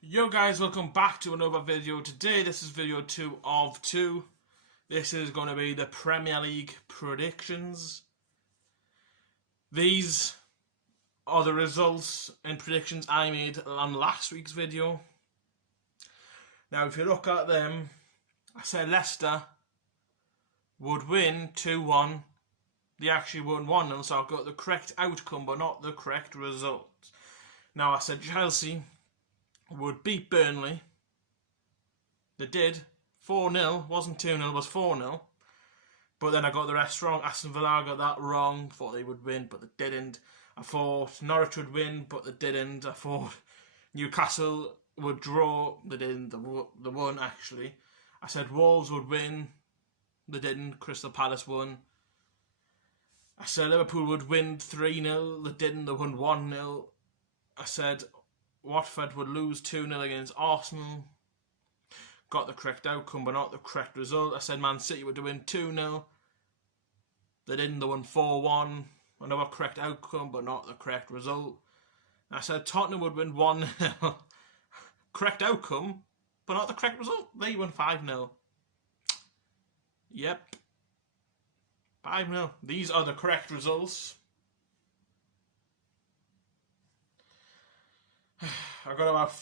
Yo guys, welcome back to another video. Today this is video 2 of 2. This is going to be the Premier League predictions. These are the results and predictions I made on last week's video. Now if you look at them, I said Leicester would win 2-1. They actually won 1-0, so I've got the correct outcome but not the correct result. Now I said Chelsea would beat Burnley. They did. 4-0. Wasn't 2-0, was 4-0. But then I got the rest wrong. Aston Villa, I got that wrong. Thought they would win, but they didn't. I thought Norwich would win, but they didn't. I thought Newcastle would draw. They didn't. They won, actually. I said Wolves would win. They didn't. Crystal Palace won. I said Liverpool would win 3-0. They didn't. They won 1-0. I said Watford would lose 2-0 against Arsenal. Got the correct outcome, but not the correct result. I said Man City would win 2-0. They didn't. They won 4-1. Another correct outcome, but not the correct result. I said Tottenham would win 1-0. Correct outcome, but not the correct result. They won 5-0. Yep. 5-0. These are the correct results. I got about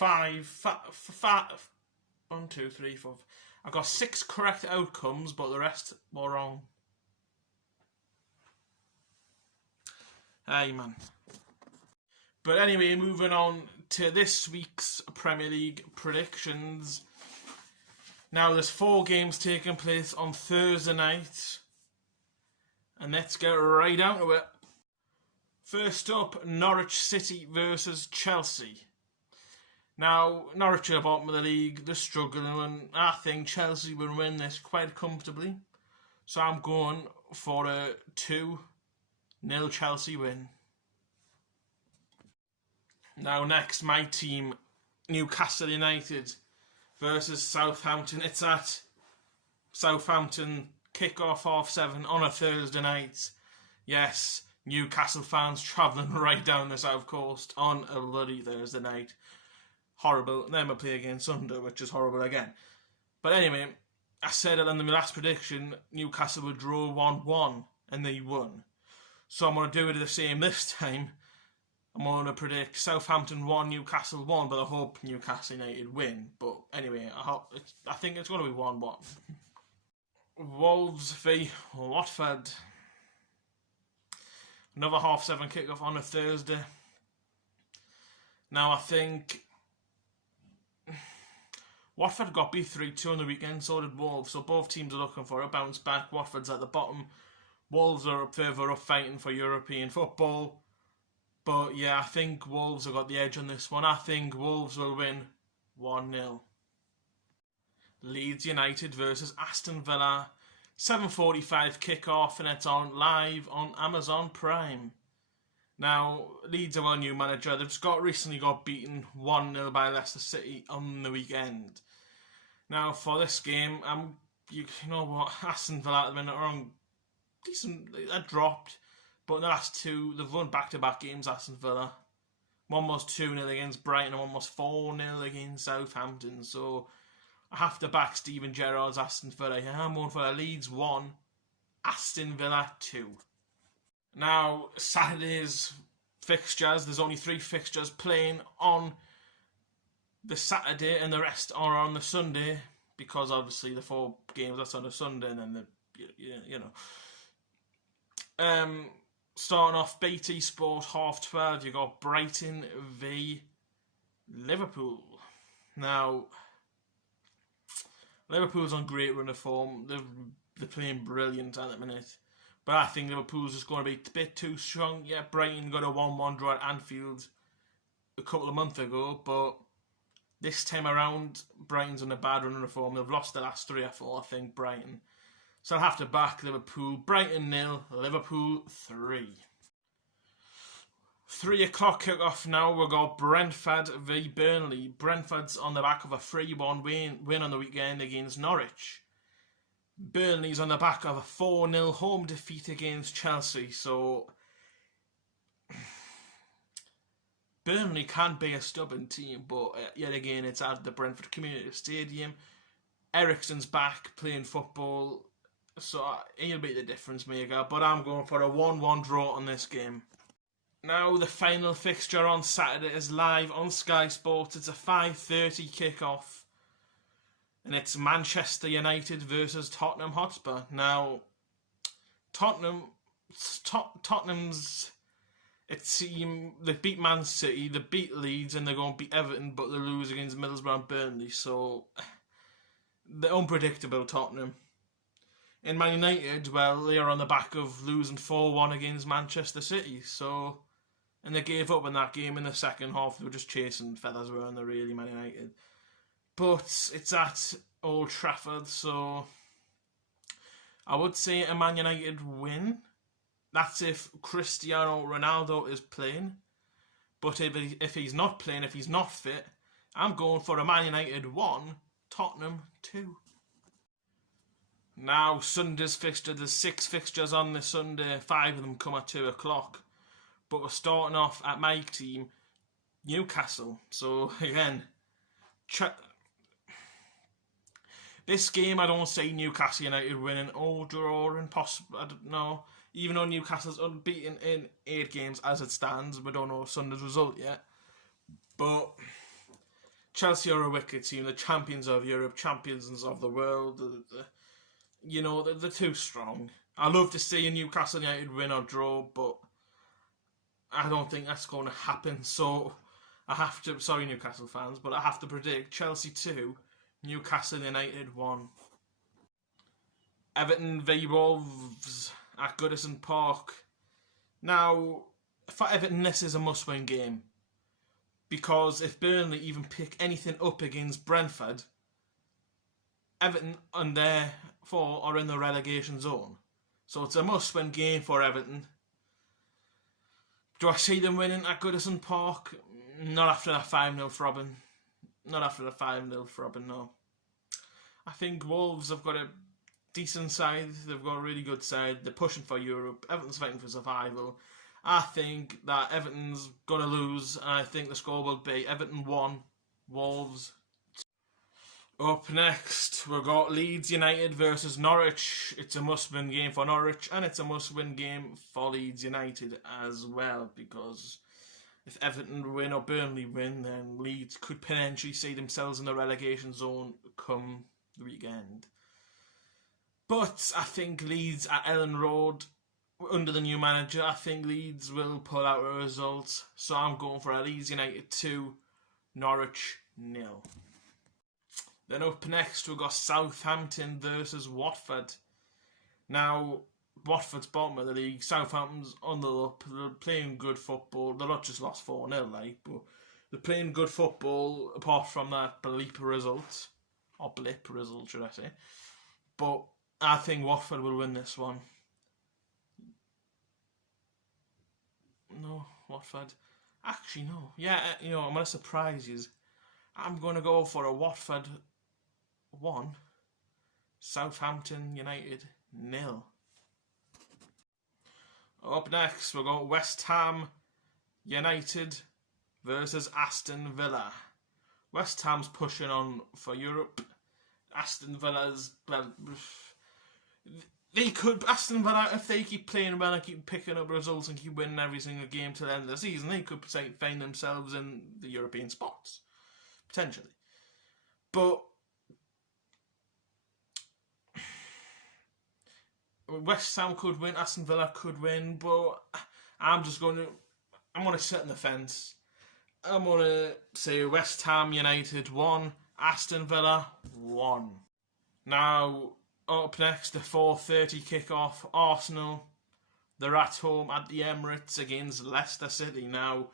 1, 2, 3, 4. I got 6 correct outcomes, but the rest were wrong. Hey, man. But anyway, moving on to this week's Premier League predictions. Now, there's 4 games taking place on Thursday night. And let's get right down to it. First up, Norwich City versus Chelsea. Now, Norwich are bottom of the league, they're struggling, and I think Chelsea will win this quite comfortably. So I'm going for a 2-0 Chelsea win. Now next, my team, Newcastle United versus Southampton. It's at Southampton, kick-off 7:30 on a Thursday night. Yes, Newcastle fans travelling right down the south coast on a bloody Thursday night. Horrible. Then we play again Sunday, which is horrible again. But anyway, I said it in my last prediction, Newcastle would draw 1-1, and they won. So I'm going to do it the same this time. I'm going to predict Southampton 1, Newcastle 1, but I hope Newcastle United win. But anyway, I think it's going to be 1-1. Wolves v Watford. Another 7:30 kick-off on a Thursday. Now I think Watford got beat 3-2 on the weekend, so did Wolves. So both teams are looking for a bounce back. Watford's at the bottom. Wolves are further up fighting for European football. But yeah, I think Wolves have got the edge on this one. I think Wolves will win 1-0. Leeds United versus Aston Villa. 7:45 kick-off, and it's on live on Amazon Prime. Now, Leeds have a new manager. They've just recently got beaten 1-0 by Leicester City on the weekend. Now, for this game, you know what, Aston Villa at the minute are on decent. They dropped, but in the last 2, they've won back-to-back games. Aston Villa, one was 2-0 against Brighton, and one was 4-0 against Southampton. So I have to back Steven Gerrard's Aston Villa here. I'm going for a Leeds 1, Aston Villa 2. Now, Saturday's fixtures, there's only 3 fixtures playing on the Saturday, and the rest are on the Sunday, because obviously the 4 games that's on the Sunday, and then starting off BT Sport 12:30, you got Brighton v Liverpool. Now, Liverpool's on great run of form. They're playing brilliant at the minute. But I think Liverpool's just going to be a bit too strong. Yeah, Brighton got a 1-1 draw at Anfield a couple of months ago, but this time around, Brighton's on a bad run of form. They've lost the last 3 or 4, I think, Brighton. So I'll have to back Liverpool. Brighton 0, Liverpool 3. 3 o'clock kick-off now. We've got Brentford v Burnley. Brentford's on the back of a 3-1 win on the weekend against Norwich. Burnley's on the back of a 4-0 home defeat against Chelsea. So Burnley can be a stubborn team, but yet again, it's at the Brentford Community Stadium. Eriksen's back playing football, so he'll be the difference maker. But I'm going for a 1-1 draw on this game. Now, the final fixture on Saturday is live on Sky Sports. It's a 5:30 kickoff, and it's Manchester United versus Tottenham Hotspur. Now, Tottenham's a team, they beat Man City, they beat Leeds, and they're going to beat Everton, but they lose against Middlesbrough and Burnley, so they're unpredictable, Tottenham. And Man United, well, they are on the back of losing 4-1 against Manchester City, so, and they gave up in that game in the second half. They were just chasing feathers, weren't they, really, Man United. But it's at Old Trafford, so I would say a Man United win. That's if Cristiano Ronaldo is playing. But if he's not playing, if he's not fit, I'm going for a Man United 1, Tottenham 2. Now, Sunday's fixture, there's 6 fixtures on this Sunday. 5 of them come at 2 o'clock. But we're starting off at my team, Newcastle. So, again, this game, I don't see Newcastle United winning or drawing, possible. I don't know. Even though Newcastle's unbeaten in 8 games as it stands, we don't know Sunday's result yet. But Chelsea are a wicked team. The champions of Europe, champions of the world. They're too strong. I love to see a Newcastle United win or draw, but I don't think that's going to happen. So I have to, sorry Newcastle fans, but I have to predict Chelsea 2, Newcastle United 1. Everton v Wolves at Goodison Park. Now, for Everton, this is a must-win game. Because if Burnley even pick anything up against Brentford, Everton and therefore are in the relegation zone. So it's a must-win game for Everton. Do I see them winning at Goodison Park? Not after that 5-0 throbbing. Not after the 5-0 throbbing, no. I think Wolves have got a decent side. They've got a really good side. They're pushing for Europe. Everton's fighting for survival. I think that Everton's going to lose, and I think the score will be Everton 1, Wolves 2. Up next, we've got Leeds United versus Norwich. It's a must-win game for Norwich, and it's a must-win game for Leeds United as well, because if Everton win or Burnley win, then Leeds could potentially see themselves in the relegation zone come the weekend. But I think Leeds at Ellen Road, under the new manager, I think Leeds will pull out a result. So I'm going for a Leeds United 2, Norwich 0. Then up next, we've got Southampton versus Watford. Now, Watford's bottom of the league. Southampton's on the up. They're playing good football. They're not just lost 4-0, but they're playing good football apart from that blip result, should I say. But I think Watford will win this one. No, Watford. Actually, no. Yeah, I'm going to surprise you. I'm going to go for a Watford 1, Southampton United 0. Up next, we've got West Ham United versus Aston Villa. West Ham's pushing on for Europe. Aston Villa's, well, Aston Villa, if they keep playing well and keep picking up results and keep winning every single game till the end of the season, they could find themselves in the European spots. Potentially. But West Ham could win, Aston Villa could win, but I'm going to sit on the fence. I'm going to say West Ham United 1, Aston Villa 1. Now, up next, the 4:30 kickoff, Arsenal. They're at home at the Emirates against Leicester City. Now,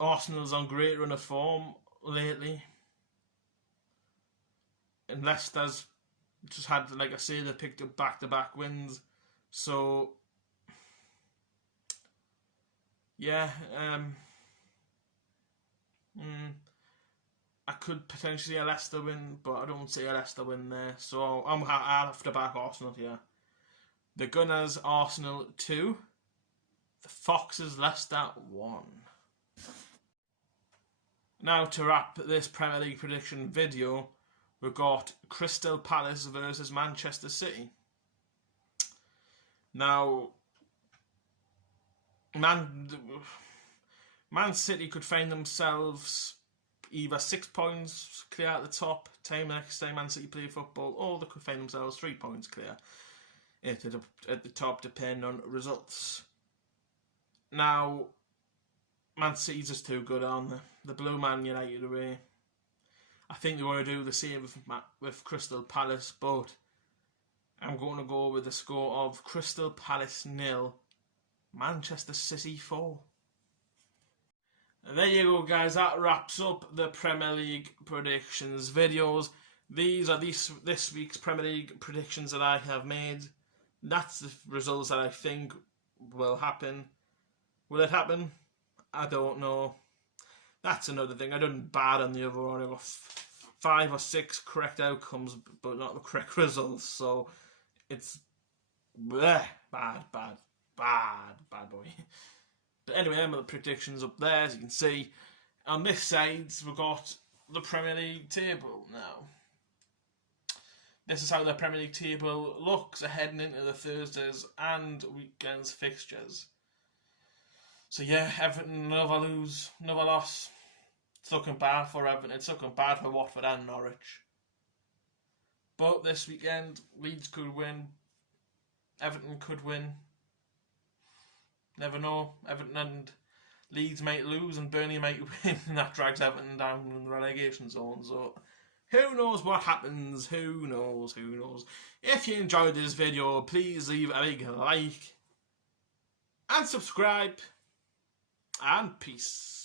Arsenal's on great run of form lately. And Leicester's just had, like I say, they picked up back-to-back wins. So, yeah, I could potentially see a Leicester win, but I don't see a Leicester win there. So I'll have to back Arsenal here. The Gunners, Arsenal 2. The Foxes, Leicester 1. Now, to wrap this Premier League prediction video, we've got Crystal Palace versus Manchester City. Now, Man City could find themselves either 6 points clear at the top time the next time Man City play football, or they could find themselves 3 points clear at the top, depending on results. Now, Man City's just too good on the Blue Man United away. I think they want to do the same with Crystal Palace, but I'm going to go with the score of Crystal Palace 0, Manchester City 4. There you go, guys. That wraps up the Premier League predictions videos. These are this week's Premier League predictions that I have made. That's the results that I think will happen. Will it happen? I don't know. That's another thing. I done bad on the other one. I got 5 or 6 correct outcomes, but not the correct results. So it's bad boy. But anyway, them are the predictions up there, as you can see. On this side, we've got the Premier League table now. This is how the Premier League table looks heading into the Thursdays and weekends fixtures. So yeah, Everton, another loss. It's looking bad for Everton. It's looking bad for Watford and Norwich. But this weekend, Leeds could win. Everton could win. Never know. Everton and Leeds might lose and Burnley might win, and that drags Everton down in the relegation zone. So who knows what happens? Who knows? If you enjoyed this video, please leave a big like and subscribe. And peace.